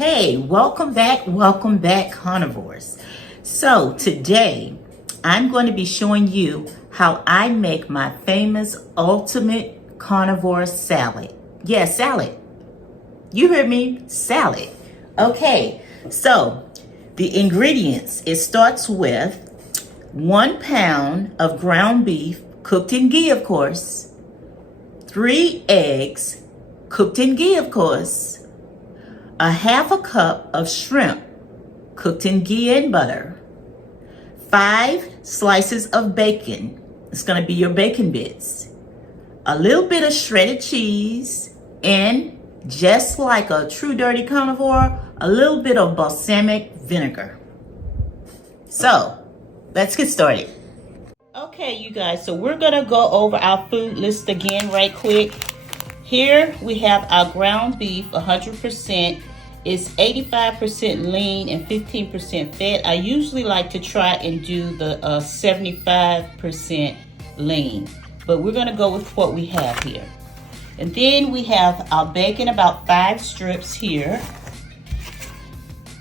Okay, welcome back, carnivores. So today I'm going to be showing you how I make my famous ultimate carnivore salad. Yeah, salad. You heard me, salad. Okay, so the ingredients, it starts with 1 pound of ground beef, cooked in ghee, of course, 3 eggs, cooked in ghee, of course, a half a cup of shrimp, cooked in ghee and butter, 5 slices of bacon, it's gonna be your bacon bits, a little bit of shredded cheese, and just like a true dirty carnivore, a little bit of balsamic vinegar. So, let's get started. Okay, you guys, so we're gonna go over our food list again right quick. Here we have our ground beef, 100%. It's 85% lean and 15% fat. I usually like to try and do the 75% lean, but we're gonna go with what we have here. And then we have our bacon, about 5 strips here.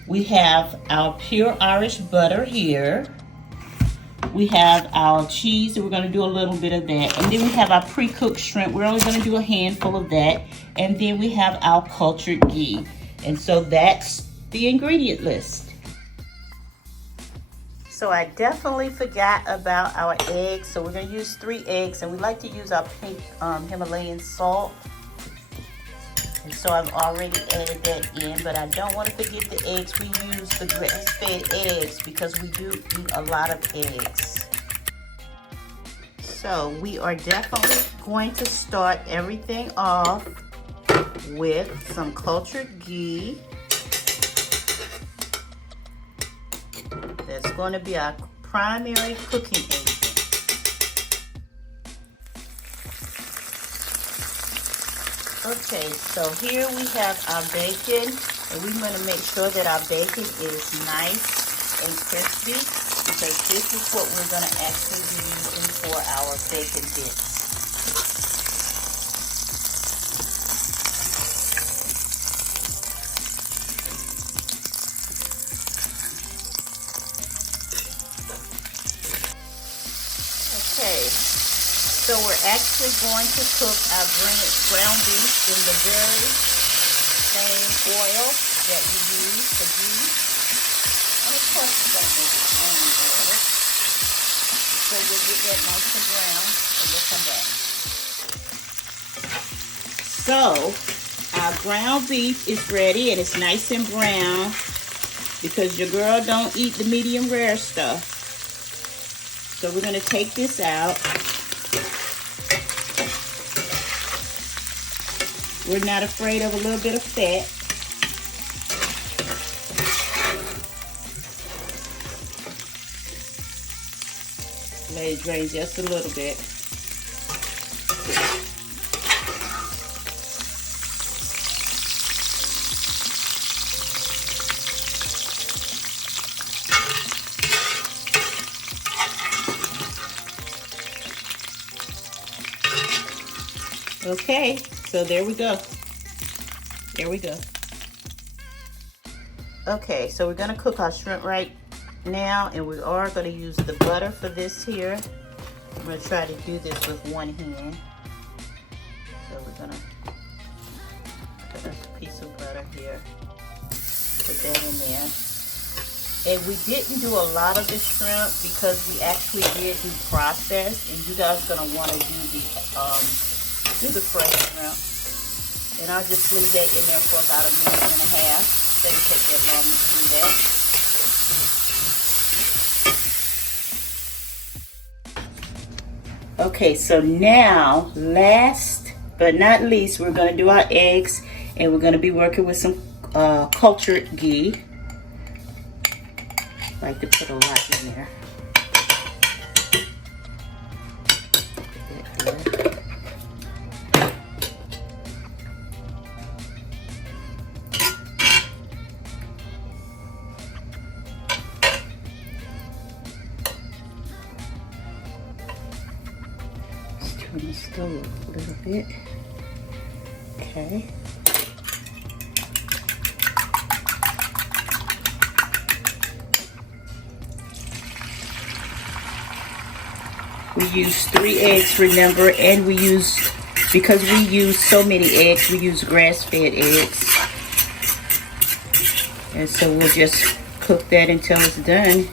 We have our pure Irish butter here. We have our cheese, and we're gonna do a little bit of that. And then we have our pre-cooked shrimp. We're only gonna do a handful of that. And then we have our cultured ghee. And so that's the ingredient list. So I definitely forgot about our eggs. So we're gonna use 3 eggs, and we like to use our pink Himalayan salt. And so I've already added that in, but I don't want to forget the eggs. We use the grass-fed eggs because we do eat a lot of eggs. So we are definitely going to start everything off with some cultured ghee. That's going to be our primary cooking agent. Okay, so here we have our bacon, and we're going to make sure that our bacon is nice and crispy, because this is what we're going to actually be using for our bacon bits. Okay. So we're actually going to cook our ground beef in the very same oil that we use for ghee. And of course we're going to make it own oil. So we'll get that nice and brown and we'll come back. So our ground beef is ready and it's nice and brown, because your girl don't eat the medium rare stuff. So we're going to take this out. We're not afraid of a little bit of fat. Let it drain just a little bit. Okay. So there we go. There we go. Okay, so we're gonna cook our shrimp right now, and we are gonna use the butter for this here. I'm gonna try to do this with one hand. So we're gonna put a piece of butter here. Put that in there. And we didn't do a lot of the shrimp because we actually did do process, and you guys are gonna want to do the fresh shrimp. And I'll just leave that in there for about 1.5 minutes. Doesn't take that long to do that. Okay, so now, last but not least, we're going to do our eggs, and we're going to be working with some cultured ghee. I like to put a lot in there. Turn the stove up a little bit. Okay. We use 3 eggs, remember, and because we use so many eggs, we use grass-fed eggs. And so we'll just cook that until it's done.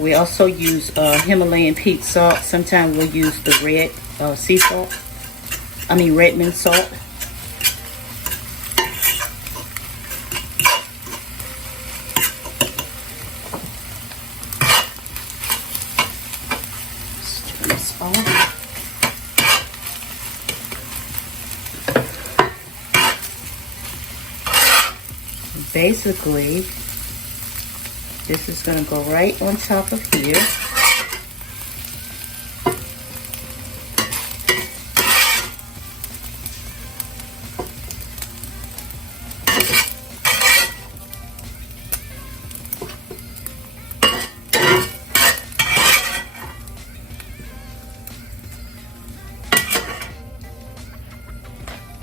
We also use Himalayan pink salt. Sometimes we'll use the red sea salt. Redmond salt. Let's turn this off. Basically, this is going to go right on top of here.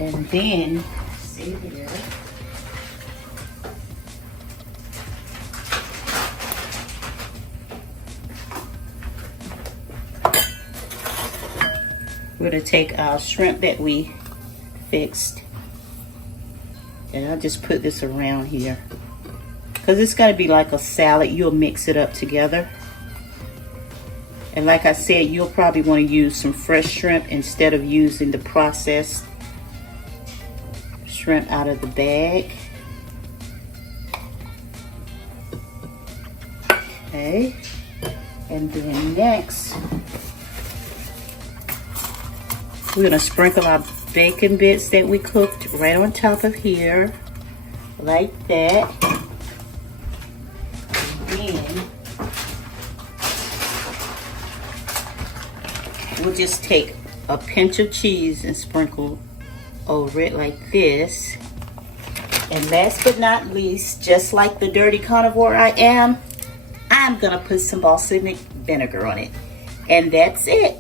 And then, see here. We're going to take our shrimp that we fixed, and I'll just put this around here because it's going to be like a salad. You'll mix it up together, and like I said, you'll probably want to use some fresh shrimp instead of using the processed shrimp out of the bag. Okay, and then next we're going to sprinkle our bacon bits that we cooked right on top of here, like that. And then we'll just take a pinch of cheese and sprinkle over it like this. And last but not least, just like the dirty carnivore I am, I'm going to put some balsamic vinegar on it. And that's it.